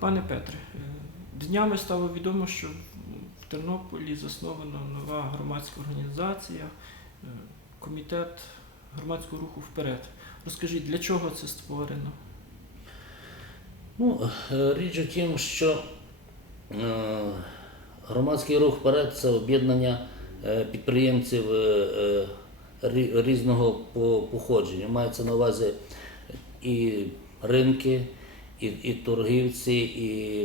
Пане Петре, е, днями стало відомо, що в Тернополі заснована нова громадська організація, е, комітет громадського руху вперед. Розкажіть, для чого це створено? Ну, е, річ у тім, що громадський рух вперед це об'єднання підприємців рі- різного походження. Мається на увазі і ринки, і, і торгівці, і,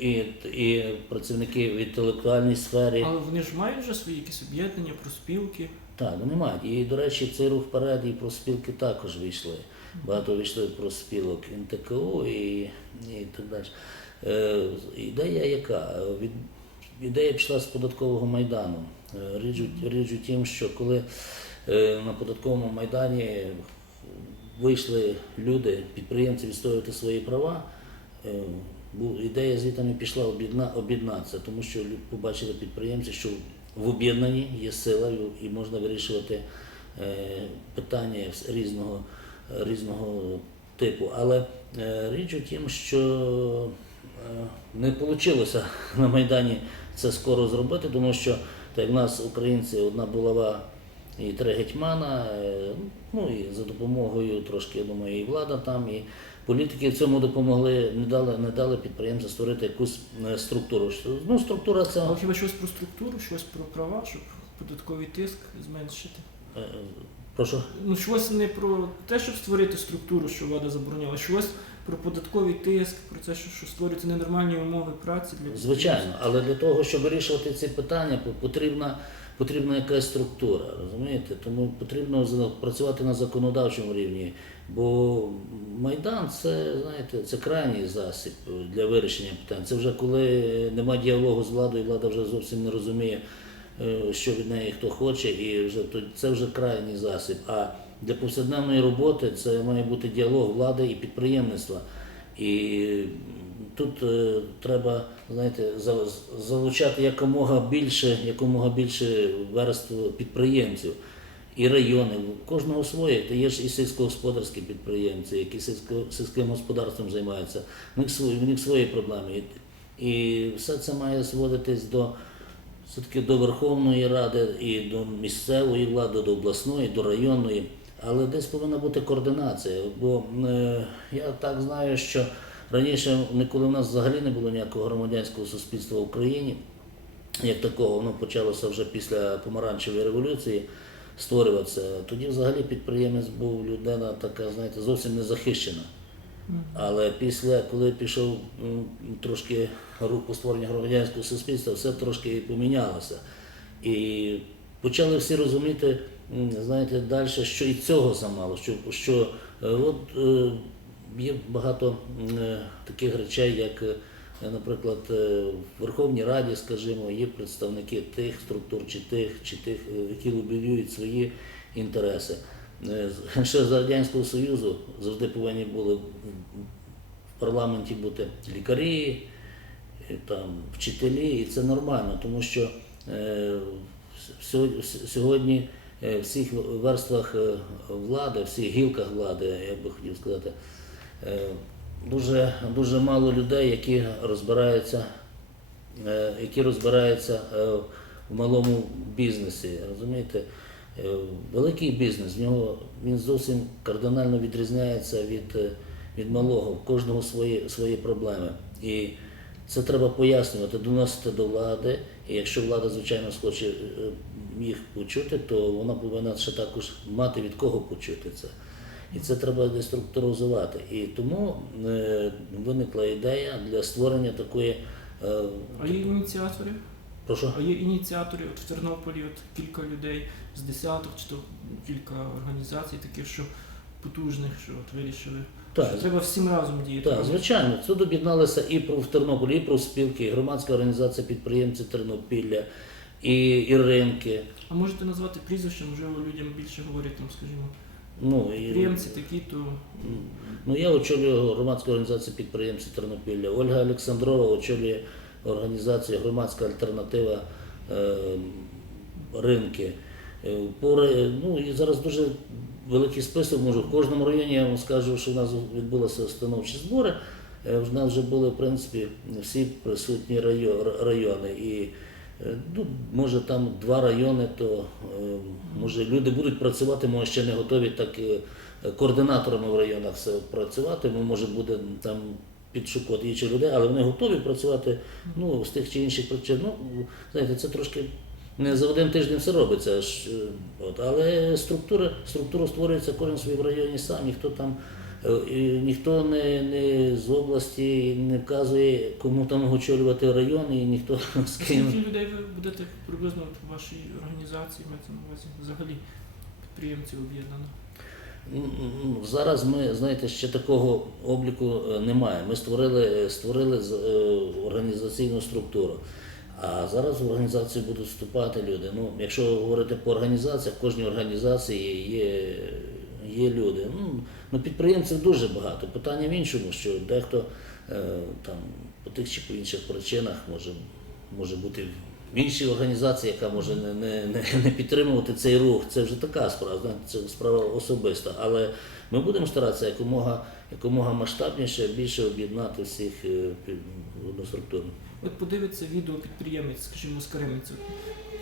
і, і працівники в інтелектуальній сфері. Але вони ж мають вже свої якісь об'єднання, проспілки. Так, вони мають. І, до речі, цей рух вперед і профспілки також вийшли. Багато вийшли профспілок НТКО і, і так далі. Е, ідея яка? Від, ідея пішла з податкового майдану. Е, Річ, у- річ у тім, що коли е, на податковому майдані вийшли люди, підприємці відстоювати свої права, е, ідея звідти не пішла об'єдна, об'єднатися, тому що побачили підприємці, що в об'єднанні є сила і можна вирішувати е, питання різного, різного типу. Але е, річ у тім, що не вийшло на Майдані це скоро зробити, тому що так в нас українці одна булава і три гетьмана, е, ну і за допомогою трошки, я думаю, і влада там, і політики в цьому допомогли, не дали, не дали підприємцям створити якусь е, структуру. Ну, структура це. Але хіба щось про структуру, щось про права, щоб податковий тиск зменшити? е, Прошу. Ну, щось не про те, щоб створити структуру, що влада забороняла, щось про податковий тиск, про те, що, що створюються ненормальні умови праці для Звичайно, але для того, щоб вирішувати ці питання, потрібна, потрібна якась структура, розумієте? Тому потрібно працювати на законодавчому рівні. Бо Майдан це, знаєте, це крайній засіб для вирішення питань. Це вже коли немає діалогу з владою, влада вже зовсім не розуміє, е, що від неї хто хоче, і вже це вже крайній засіб. А для повсякденної роботи це має бути діалог влади і підприємництва. І тут е, треба, знаєте, залучати якомога більше, якомога більше верств підприємців. І райони, кожного своє, Та є ж і сільськогосподарські підприємці, які сільсько- сільським господарством займаються. В них свої, в них свої проблеми. І, все це має зводитись до все-таки до Верховної Ради і до місцевої влади, до обласної, до районної. Але десь повинна бути координація. Бо е, я так знаю, що раніше, коли в нас взагалі не було ніякого громадянського суспільства в Україні, як такого, воно почалося вже після помаранчевої революції створюватися. Тоді взагалі підприємець був людина така, знаєте, зовсім не захищена. Але після, коли пішов м, трошки рух по створенню громадянського суспільства, все трошки помінялося. І почали всі розуміти, знаєте, далі, що і цього замало, що, що е, от, е, є багато е, таких речей, як, е, наприклад, е, в Верховній Раді, скажімо, є представники тих структур чи тих, чи тих, які лобіюють свої інтереси. Ще з Радянського Союзу завжди повинні були в парламенті бути лікарі, там, вчителі, і це нормально, тому що сьогодні всіх верствах влади, всіх гілках влади, я би хотів сказати, дуже, дуже мало людей, які розбираються, е, які розбираються е, в малому бізнесі. Розумієте? Е, Великий бізнес, в нього він зовсім кардинально відрізняється від, е, від малого, в кожного свої, свої проблеми. І це треба пояснювати, доносити до влади. І якщо влада, звичайно, схоче е, їх почути, то вона повинна ще також мати від кого почути це. І це треба деструктуризувати. І тому е, виникла ідея для створення такої. е, А є ініціатори? прошу. А є ініціатори от в Тернополі, от кілька людей з десяток чи то кілька організацій, таких, що потужних, що от вирішили. Так, що треба всім разом діяти. Так, звичайно, тут об'єдналися і про в Тернополі, і профспілки, і громадська організація підприємців Тернопілля, і, і ринки. А можете назвати прізвище, можливо, людям більше говорять, там, скажімо, Ну, і, підприємці такі, то ну, я очолюю громадську організацію підприємців Тернопілля. Ольга Олександрова очолює організацію Громадська альтернатива е, ринки. Е, по ри- ну, і зараз дуже великий список можу. В кожному районі я вам скажу, що в нас відбулися установчі збори. е, в нас вже були в принципі всі присутні райо- райони. І ну, може там два райони, то е, може люди будуть працювати, може ще не готові так е, координаторами в районах все працювати, бо може буде там підшукувати інших людей, але вони готові працювати ну, з тих чи інших причин. Ну, знаєте, це трошки не за один тиждень все робиться. ж, е, От, але структура, структура створюється кожен собі в районі сам, ніхто там. Е, Ніхто не, не з області не вказує, кому там очолювати район, і ніхто з ким. Скільки людей ви будете приблизно в вашій організації, мається на увазі взагалі підприємців об'єднано? Зараз ми, знаєте, ще такого обліку е, немає. Ми створили, створили е, організаційну структуру. А зараз в організацію будуть вступати люди. Ну, якщо говорити по організаціях, в кожній організації є, є люди. Ну, ну, підприємців дуже багато. Питання в іншому, що дехто е, там, по тих чи по інших причинах може, може бути в іншій організації, яка може не, не, не, не підтримувати цей рух. Це вже така справа, це справа особиста. Але ми будемо старатися якомога, якомога масштабніше, більше об'єднати всіх е, в. От подивиться відео підприємець, скажімо, з Кременця,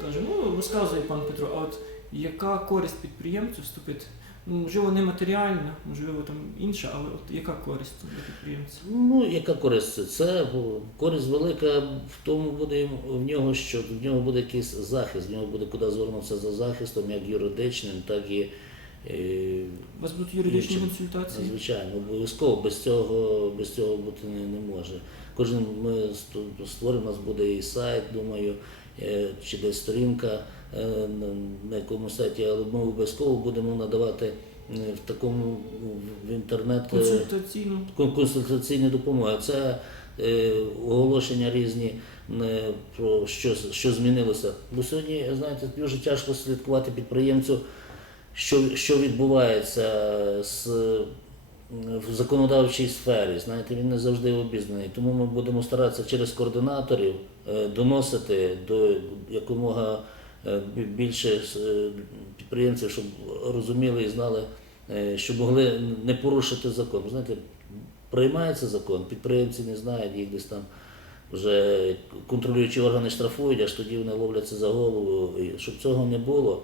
каже, ну розказує пан Петро, а от яка користь підприємцю вступити? Можливо, не матеріальна, можливо, там інша, але от яка користь для підприємця? Ну, яка користь? це? Користь велика в тому буде в нього, що в нього буде якийсь захист, в нього буде куди звернутися за захистом, як юридичним, так і е, У вас будуть юридичні Іншим. консультації? Звичайно, обов'язково без цього, без цього бути не, не може. Кожен ми ст- створимо, у нас буде і сайт, думаю, е, чи десь сторінка на, на якомусь сайті, але ми обов'язково будемо надавати е, в такому в інтернет е, Консультаційну. кон- консультаційні допомоги. Це е, оголошення різні е, про що, що змінилося. Бо сьогодні, знаєте, дуже тяжко слідкувати підприємцю, що, що відбувається з, е, в законодавчій сфері. Знаєте, він не завжди обізнаний. Тому ми будемо старатися через координаторів е, доносити до якомога е, більше е, підприємців, щоб розуміли і знали, е, що могли не порушити закон. Знаєте, приймається закон, підприємці не знають, їх десь там вже контролюючі органи штрафують, аж тоді вони ловляться за голову. І щоб цього не було,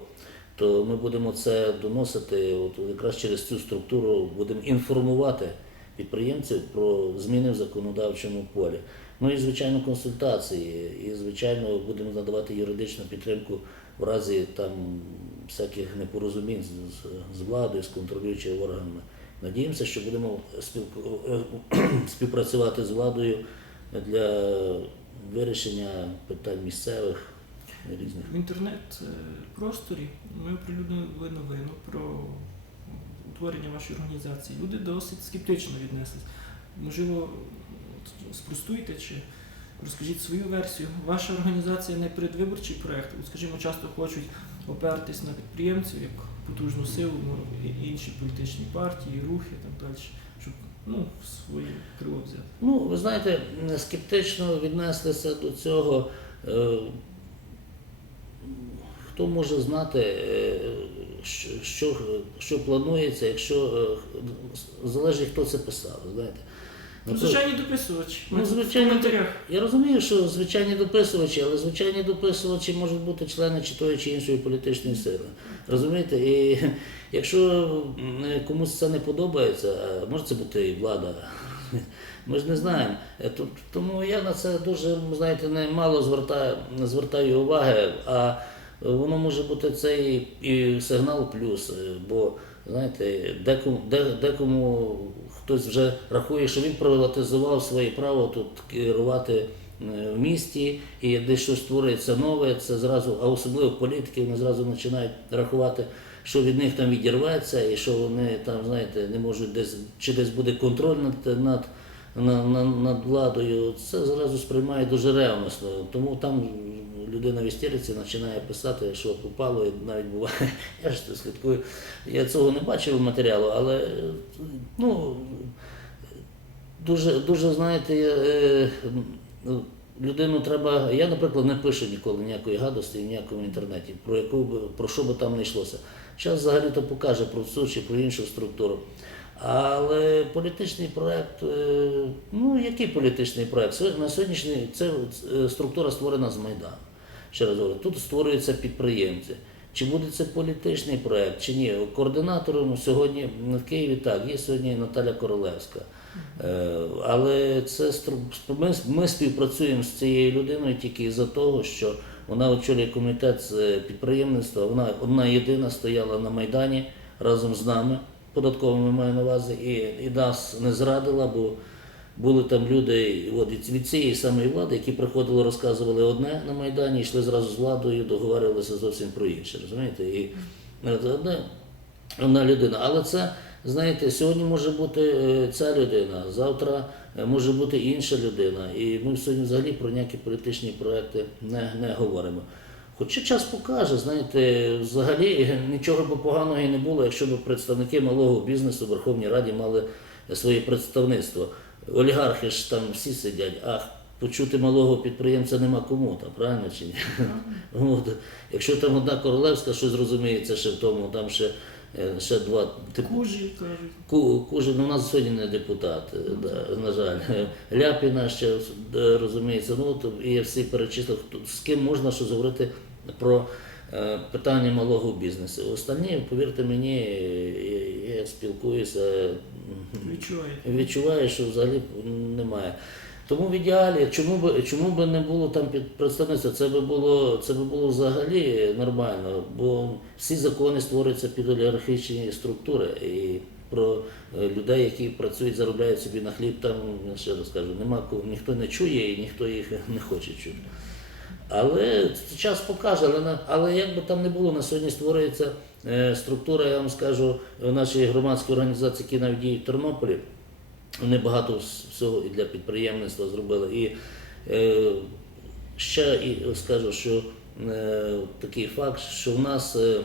то ми будемо це доносити от якраз через цю структуру, будемо інформувати підприємців про зміни в законодавчому полі. Ну і звичайно консультації, і звичайно будемо надавати юридичну підтримку в разі там всяких непорозумінь з, з, владою, з контролюючими органами. Надіємося, що будемо співпрацювати з владою для вирішення питань місцевих різних. В інтернет-просторі ми оприлюднили новину про утворення вашої організації. Люди досить скептично віднеслись. Можливо, спростуйте чи розкажіть свою версію. Ваша організація не передвиборчий проєкт. Скажімо, часто хочуть опертись на підприємців як потужну силу, ну, інші політичні партії, рухи і так далі, щоб ну, своє крило взяти. Ну, ви знаєте, скептично віднеслися до цього. Е, Хто може знати, е, що, що, що планується, якщо е, залежить, хто це писав, знаєте. Ну, Ну, звичайні дописувачі. Ну, Ми звичайно, в коментарях. Я розумію, що звичайні дописувачі, але звичайні дописувачі можуть бути члени чи тої чи іншої політичної сили. Розумієте? І якщо комусь це не подобається, може це бути і влада. Ми ж не знаємо. Е, Тому я на це дуже, знаєте, не мало звертаю, звертаю уваги, а воно може бути цей і сигнал плюс. е, Бо знаєте, декому, де, декому хтось вже рахує, що він приватизував своє право тут керувати е, в місті, і десь щось створюється нове, це зразу, а особливо політики, вони зразу починають рахувати, що від них там відірветься, і що вони там, знаєте, не можуть десь, чи десь буде контроль над, над, над, владою. Це зразу сприймає дуже ревностно. Тому там людина в істериці починає писати, що попало, і навіть буває. Я ж слідкую. Я цього не бачив матеріалу, але ну, дуже, дуже знаєте, е, ну, людину треба. Я, наприклад, не пишу ніколи ніякої гадості в ніякому інтернеті, про яку про що би там не йшлося. Час взагалі то покаже про цю чи про іншу структуру. Але політичний проект, е, ну який політичний проект? На сьогоднішній це е, структура створена з Майдану. Ще раз говорю, тут створюються підприємці. Чи буде це політичний проект, чи ні? Координатором сьогодні в Києві так, є сьогодні Наталя Королевська. Е, Але це ми, ми співпрацюємо з цією людиною тільки із-за того, що вона очолює комітет з підприємництва. Вона одна єдина стояла на Майдані разом з нами, податковими маю на увазі, і, і нас не зрадила, бо були там люди от, від- цієї самої влади, які приходили, розказували одне на Майдані, йшли зразу з владою, договарювалися зовсім про інше. Розумієте? І е, одне, одна людина. Але це, знаєте, сьогодні може бути е, ця людина, завтра е, може бути інша людина. І ми сьогодні взагалі про ніякі політичні проекти не, не говоримо. Хоча час покаже, знаєте, взагалі нічого б поганого і не було, якщо б представники малого бізнесу в Верховній Раді мали своє представництво. Олігархи ж там всі сидять, а почути малого підприємця нема кому там, правильно чи ні? От. Якщо там одна королевська щось розуміє, це ще в тому, там ще, е, ще два типу. Кужі кажуть. Ку- Кужин у нас сьогодні не депутат, е, да, на жаль. Ляпіна ще е, розуміється. Ну то і всі перечислив, з ким можна щось говорити про е, питання малого бізнесу. Останні, повірте мені, е, я спілкуюся, м, Відчуваєте. відчуваю, що взагалі немає. Тому в ідеалі, чому би чому би не було там під представництво, це би було це би було взагалі нормально, бо всі закони створюються під олігархічні структури і про е, людей, які працюють, заробляють собі на хліб, там я ще раз кажу, нема кого, ніхто не чує і ніхто їх не хоче чути. Але час покаже, але, але як би там не було, на сьогодні створюється е, структура, я вам скажу, в нашій громадській організації, які навіть діють в Тернополі, вони багато всього і для підприємництва зробили. І е, ще і скажу, що е, такий факт, що в нас е,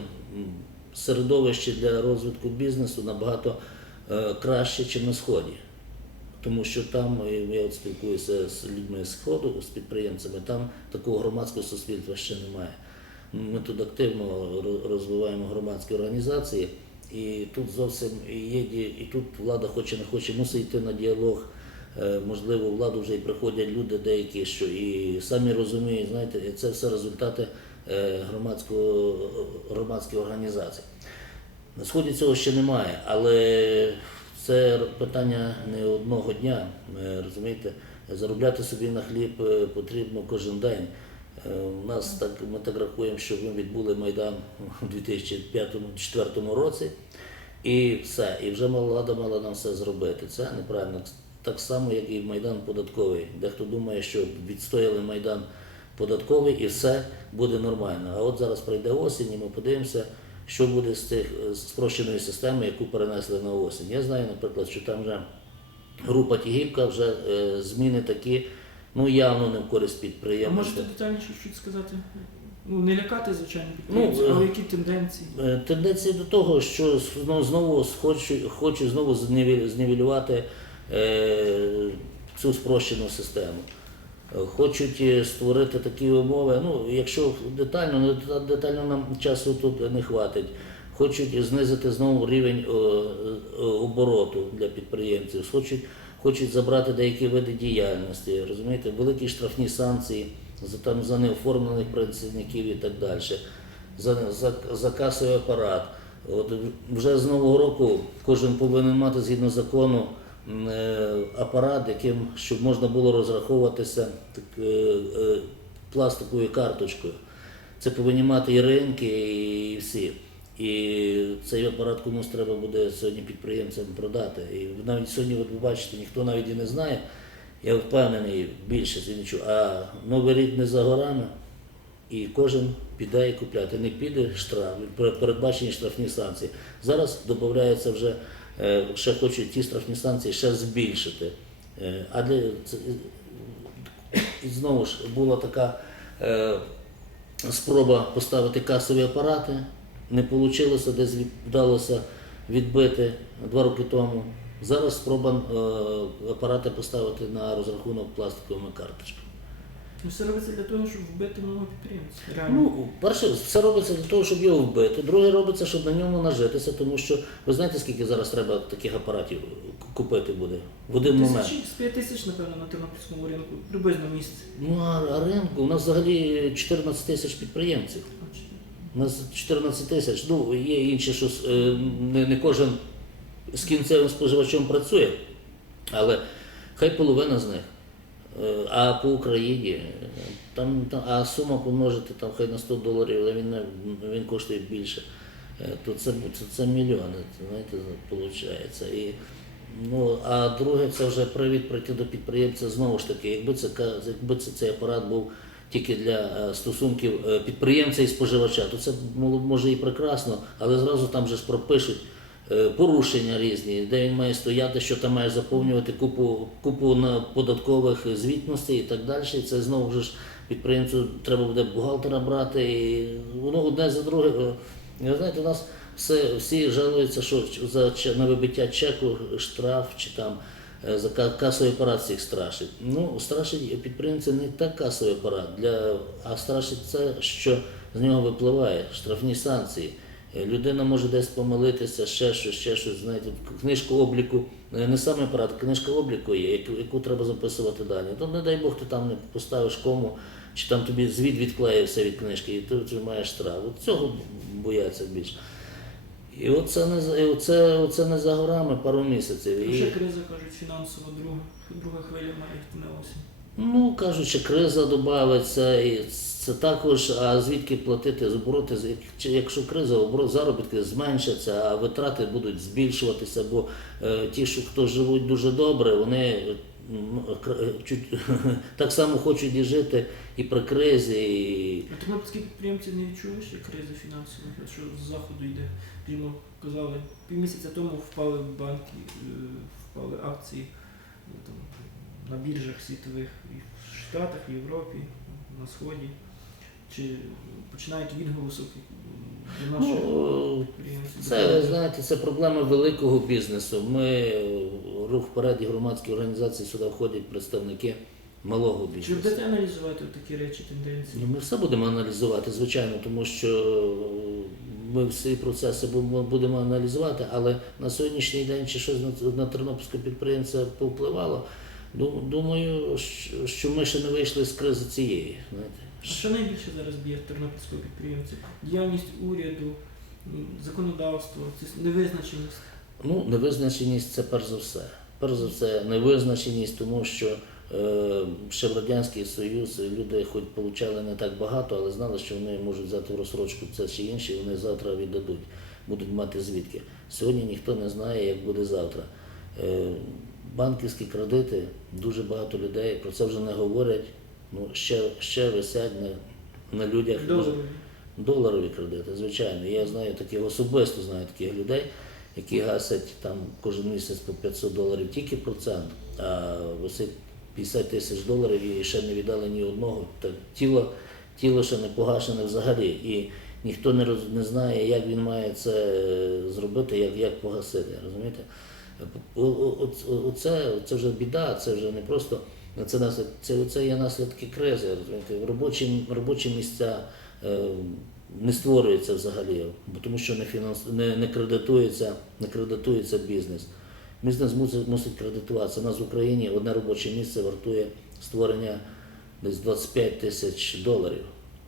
середовище для розвитку бізнесу набагато е, краще, ніж на Сході. Тому що там е, я от спілкуюся з людьми з Сходу, з підприємцями, там такого громадського суспільства ще немає. Ми тут активно розвиваємо громадські організації, і тут зовсім є і тут влада хоче не хоче, мусить йти на діалог. Е, Можливо, владу вже і приходять люди деякі, що і самі розуміють, знаєте, це все результати е, громадського громадських організацій. На сході цього ще немає, але це питання не одного дня. е, Розумієте, заробляти собі на хліб е, потрібно кожен день. Е, У нас так ми так рахуємо, що ми відбули майдан у 2005-2004 році, і все. І вже влада мала нам все зробити. Це неправильно. Так само, як і майдан податковий. Дехто думає, що відстояли майдан податковий і все буде нормально. А от зараз прийде осінь, і ми подивимося, що буде з цих спрощеної системи, яку перенесли на осінь. Я знаю, наприклад, що там вже група Тігівка вже е, зміни такі, ну явно не в користь А підприємства. можете детальніше щось сказати? Ну, не лякати, звичайно, Ну, підприємців, е, але які тенденції? Е, Тенденція до того, що знову, знову хочу, хочу знову знівелювати е, цю спрощену систему. Хочуть е, створити такі умови. Ну, якщо детально, ну, дета- детально нам часу тут не хватить. Хочуть знизити знову рівень е, е, обороту для підприємців. Хочуть, хочуть забрати деякі види діяльності. Розумієте, великі штрафні санкції за там за неоформлених працівників і так далі за, за, за касовий апарат. От вже з нового року кожен повинен мати згідно закону апарат, яким щоб можна було розраховуватися так, е, е, пластиковою карточкою. Це повинні мати і ринки, і всі. І цей апарат комусь треба буде сьогодні підприємцям продати. І навіть сьогодні, от ви бачите, ніхто навіть і не знає. Я впевнений більшість і нічого. А новий рік не за горами. І кожен піде і купляти. Не піде штраф, передбачені штрафні санкції. Зараз додається вже, е, ще хочуть ті штрафні санкції ще збільшити. Е, А для знову ж була така е, спроба поставити касові апарати. Не вийшло, десь вдалося відбити два роки тому. Зараз спроба е, апарати поставити на розрахунок пластиковими карточками. Ну, все робиться для того, щоб вбити нового підприємця. Реально. Ну, перше, все робиться для того, щоб його вбити. Друге робиться, щоб на ньому нажитися, тому що ви знаєте, скільки зараз треба таких апаратів купити буде в один момент. Тисячі, з 5 тисяч, напевно, на тернопільському ринку. Приблизно місяць. Ну а а ринку у нас взагалі 14 тисяч підприємців. У нас 14 тисяч. Ну, є інші, що е, не, не кожен з кінцевим споживачем працює, але хай половина з них. Е, А по Україні там, там а сума помножити там хай на 100 доларів, але він, не- він коштує більше. Е, То це, це, це мільйони, знаєте, виходить. І, ну, а друге, це вже привід прийти до підприємця знову ж таки, якби це якби це цей апарат був тільки для е, стосунків підприємця і споживача, то це може і прекрасно, але зразу там же ж пропишуть порушення різні, де він має стояти, що там має заповнювати купу, купу податкових звітностей і так далі. Це знову ж підприємцю треба буде бухгалтера брати, і воно одне за друге. е, Ви знаєте, у нас все, всі жалуються, що за на вибиття чеку штраф чи там е, за ка- касовий апарат всіх страшить. Ну, страшить підприємця не так касовий апарат, для, а страшить це, що з нього випливає штрафні санкції. Е, Людина може десь помилитися, ще щось, ще щось, знаєте, книжку обліку, е, не саме апарат, книжка обліку є, яку, яку треба записувати далі. То не дай Бог ти там не поставиш кому, чи там тобі звіт відклеївся від книжки, і ти, маєш штраф. От цього бояться більше. І оце не, і оце, оце не за горами пару місяців. І... Ще криза, кажуть, фінансова друга, друга хвиля має йти. Ну, кажуть, що криза додається, і це також, а звідки платити з- як- чи якщо криза, оборот, заробітки зменшаться, а витрати будуть збільшуватися, бо е, ті, що хто живуть дуже добре, вони ну, чуть, так само хочуть і жити і при кризі. І... А тернопільські підприємці не відчули ще кризи фінансової, от що з заходу йде. Прямо казали, півмісяця тому впали банки, е, впали акції е, там, на біржах світових і в Штатах, в Європі, на Сході. Чи починають відголосок Ну? Це знаєте, це проблема великого бізнесу. Ми рух вперед і громадські організації сюди входять представники малого Чи бізнесу. будете аналізувати такі речі, тенденції? Ну, Ми все будемо аналізувати, звичайно, тому що ми всі процеси бу- будемо аналізувати, але на сьогоднішній день чи щось на, тернопільського підприємця повпливало. Ду- Думаю, що ми ще не вийшли з кризи цієї. Знаєте. Що найбільше зараз б'є тернопільського підприємця? Діяльність уряду, законодавство, невизначеність. Ну, невизначеність це перш за все. Перш за все, невизначеність, тому що е, ще в Радянський Союз люди хоч получали не так багато, але знали, що вони можуть взяти в розсрочку це чи інше, і вони завтра віддадуть, будуть мати звідки. Сьогодні ніхто не знає, як буде завтра. Е, банківські кредити, дуже багато людей про це вже не говорять. Ну, ще, ще висять на, на людях. Доларові. Доларові кредити, звичайно. Я знаю таких, особисто знаю таких людей, які гасять там кожен місяць по 500 доларів тільки процент, а висить 50 тисяч доларів і ще не віддали ні одного. Так тіло, тіло ще не погашене взагалі. І ніхто не, роз, не знає, як він має це зробити, як, як погасити. Розумієте? О- о- о- Оце, це вже біда, це вже не просто. Це, наслід- це, це є наслідки кризи. Робочі, робочі місця е, не створюються взагалі, тому що не, фінанс, не, не, кредитується, не кредитується бізнес. Бізнес мусить, мусить кредитуватися. У нас в Україні одне робоче місце вартує створення десь 25 тисяч доларів,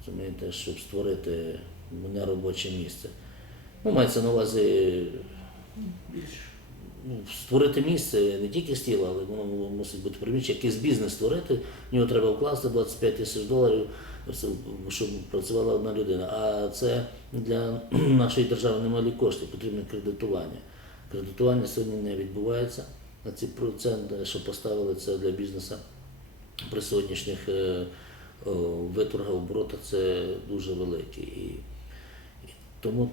розумієте, щоб створити одне робоче місце. Ну, мається на увазі Більше. Ну, створити місце не тільки стіл, але воно мусить бути приміщення, якийсь бізнес створити. В нього треба вкласти 25 тисяч доларів, щоб працювала одна людина. А це для нашої держави немалі кошти, потрібне кредитування. Кредитування сьогодні не відбувається. На ці проценти, що поставили це для бізнесу при сьогоднішніх е, о, виторгах, оборотах, це дуже великі. І, і тому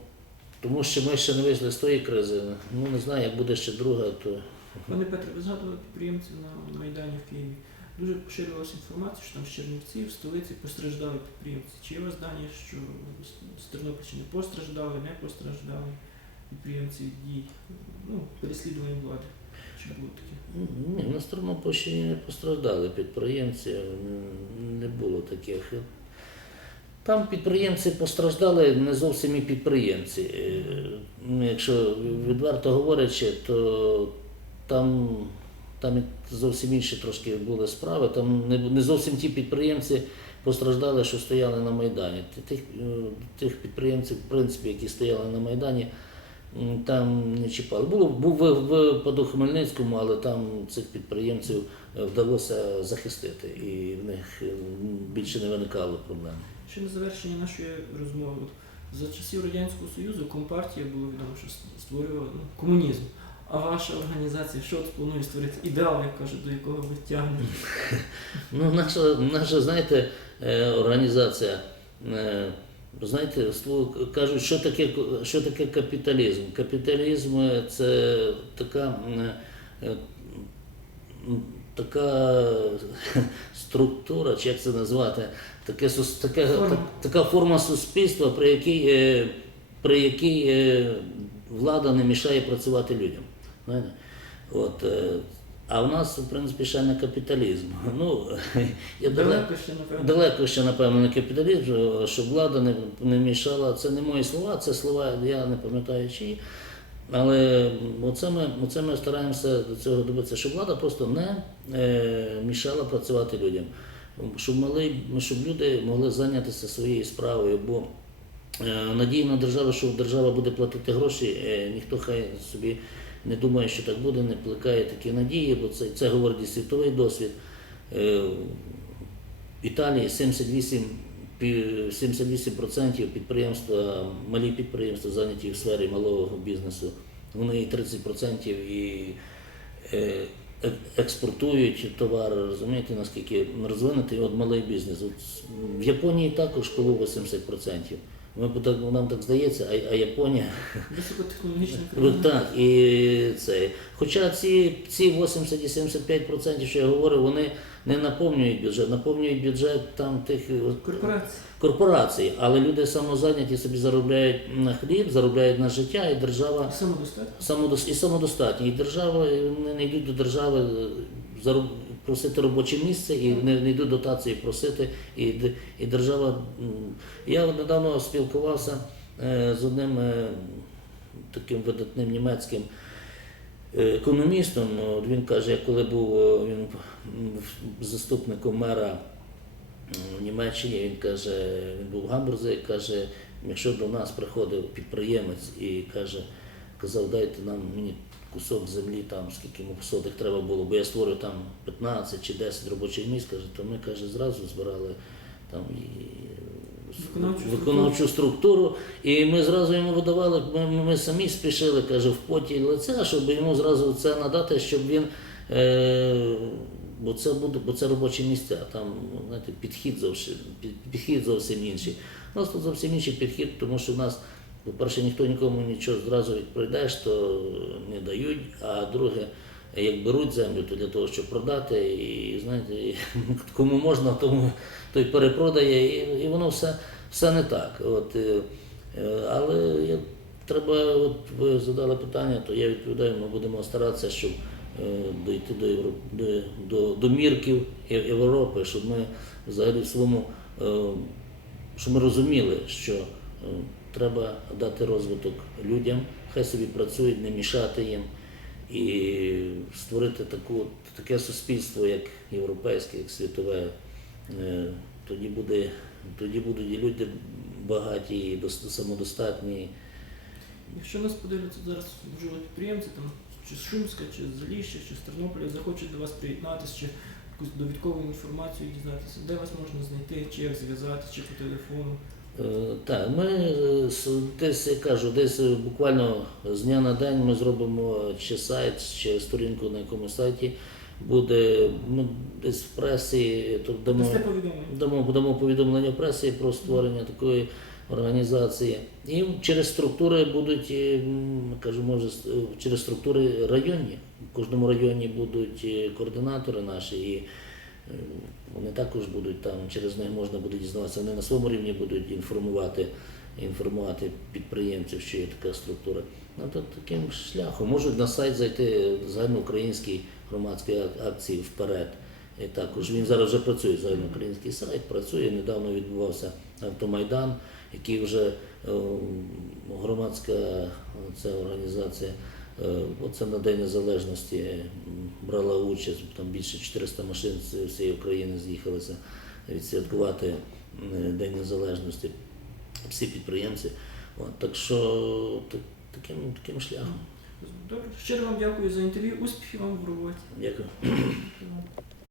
тому що ми ще не вийшли з тої кризи. Ну не знаю, як буде ще друга, то Пане Петре, ви згадували підприємців на Майдані в Києві. Дуже поширювалася інформація, що там з Чернівців, в столиці постраждали підприємці. Чи є у вас дані, що з- з Тернопільщини постраждали, не постраждали підприємці від дій, ну, переслідування влади? Чи було таке? ні, на Тернопільщині не постраждали підприємці. Не було таких. Там підприємці постраждали, не зовсім і підприємці. Е, ну, Якщо відверто говорячи, то там, там зовсім інші трошки були справи. Там не, зовсім ті підприємці постраждали, що стояли на Майдані. Тих, е, тих підприємців, в принципі, які стояли на Майдані, там не чіпали. Було, був ви- випадок у Хмельницькому, але там цих підприємців е, вдалося захистити, і в них е, більше не виникало проблем. Ще на завершення нашої розмови. За часів Радянського Союзу Компартія було відомо, що створювала ну, комунізм. А ваша організація що планує створити? Ідеал, як кажуть, до якого ви тягнете? Ну, наша, наша знаєте, е, організація, знаєте, слово кажуть, що таке, що таке капіталізм? Капіталізм е, це така, е, така структура, чи як це назвати, таке, таке, Форма. так- така форма суспільства, при якій, е, при якій влада не мішає працювати людям. От, а в нас, в принципі, ще не капіталізм. Ну, я далеко, ще, напевно. далеко ще, напевно, не капіталізм, щоб влада не, не мішала. Це не мої слова, це слова, я не пам'ятаю чиї. Але оце ми, оце ми стараємося до цього добитися, щоб влада просто не е, мішала працювати людям. Щоб, мали, щоб люди могли зайнятися своєю справою. Бо е, надія на державу, що держава буде платити гроші, е, ніхто хай собі не думає, що так буде, не плекає такі надії, бо це, це говорить і світовий досвід. Е, в Італії 78, пі- 78% підприємства, малі підприємства зайняті в сфері малого бізнесу. Вони 30% і е, експортують товари, розумієте, наскільки розвинутий от малий бізнес. От в Японії також коло 80%. Ми нам так здається, а, а Японія Високотехнологічна. Так, і це. Хоча ці, ці 80 і 75%, що я говорю, вони не наповнюють бюджет, наповнюють бюджет там тих е, Корпорації. корпорацій, але люди самозайняті собі заробляють на хліб, заробляють на життя, і держава Самодостатньо. самодос, і самодостатні. І держава е, вони не йдуть до держави е, зароб- просити робоче місце і не, не йдуть дотації просити. І, і держава. Я недавно спілкувався е, з одним е, таким видатним німецьким е, економістом. Він каже, коли був він заступником мера в Німеччині, він каже, він був в Гамбурзі, каже, якщо до нас приходив підприємець і каже, казав, дайте нам мені кусок землі, там скільки йому сотих треба було, бо я створю там 15 чи 10 робочих місць, каже, то ми каже, зразу збирали там і Виконавчу виконавчу структуру, і ми зразу йому видавали, ми, ми самі спішили, каже, в поті лиця, щоб йому зразу це надати, щоб він. Е, бо це буде, бо це робочі місця, там знаєте, підхід зовсім підхід зовсім інший. У нас тут зовсім інший підхід, тому що в нас, по-перше, ніхто нікому нічого зразу прийдеш, то не дають. А друге, як беруть землю, то для того, щоб продати, і знаєте, і кому можна, тому той перепродає, і, і воно все, все не так. От, е, е, але я, треба, от ви задали питання, то я відповідаю, ми будемо старатися, щоб е, дійти до, Євро, до, до, до мірків Європи, щоб ми взагалі в своєму, щоб ми розуміли, що треба дати розвиток людям, хай собі працюють, не мішати їм і створити таку, таке суспільство, як європейське, як світове. Е, Тоді, буде, тоді будуть і люди багаті, і самодостатні. Якщо нас подивляться зараз можливо підприємці, там чи з Шумська, чи з Заліща, чи з Тернополя, захочуть до вас приєднатися, чи якусь довідкову інформацію дізнатися, де вас можна знайти, чи як зв'язати, чи по телефону. Е, Так, ми е, десь я кажу, десь е, буквально з дня на день ми зробимо чи сайт, чи сторінку на якомусь сайті. Буде ми десь в пресі, то дамо, дамо, дамо повідомлення в пресі про створення такої організації. І через структури будуть, кажу, може, через структури районні. В кожному районі будуть координатори наші, і вони також будуть там, через них можна буде дізнаватися. Вони на своєму рівні будуть інформувати, інформувати підприємців, що є така структура. Ну, таким шляхом можуть на сайт зайти загальноукраїнський громадської ак- акції вперед. І також він зараз вже працює загальноукраїнський сайт, працює. Недавно відбувався автомайдан, який вже е, громадська ця організація. Е, Оце на День Незалежності брала участь, там більше 400 машин з всієї України з'їхалися відсвяткувати День Незалежності. Всі підприємці. От, так що так, таким, таким шляхом. Добре. Щиро вам дякую за інтерв'ю. Успіхів вам в роботі. Дякую. Дякую.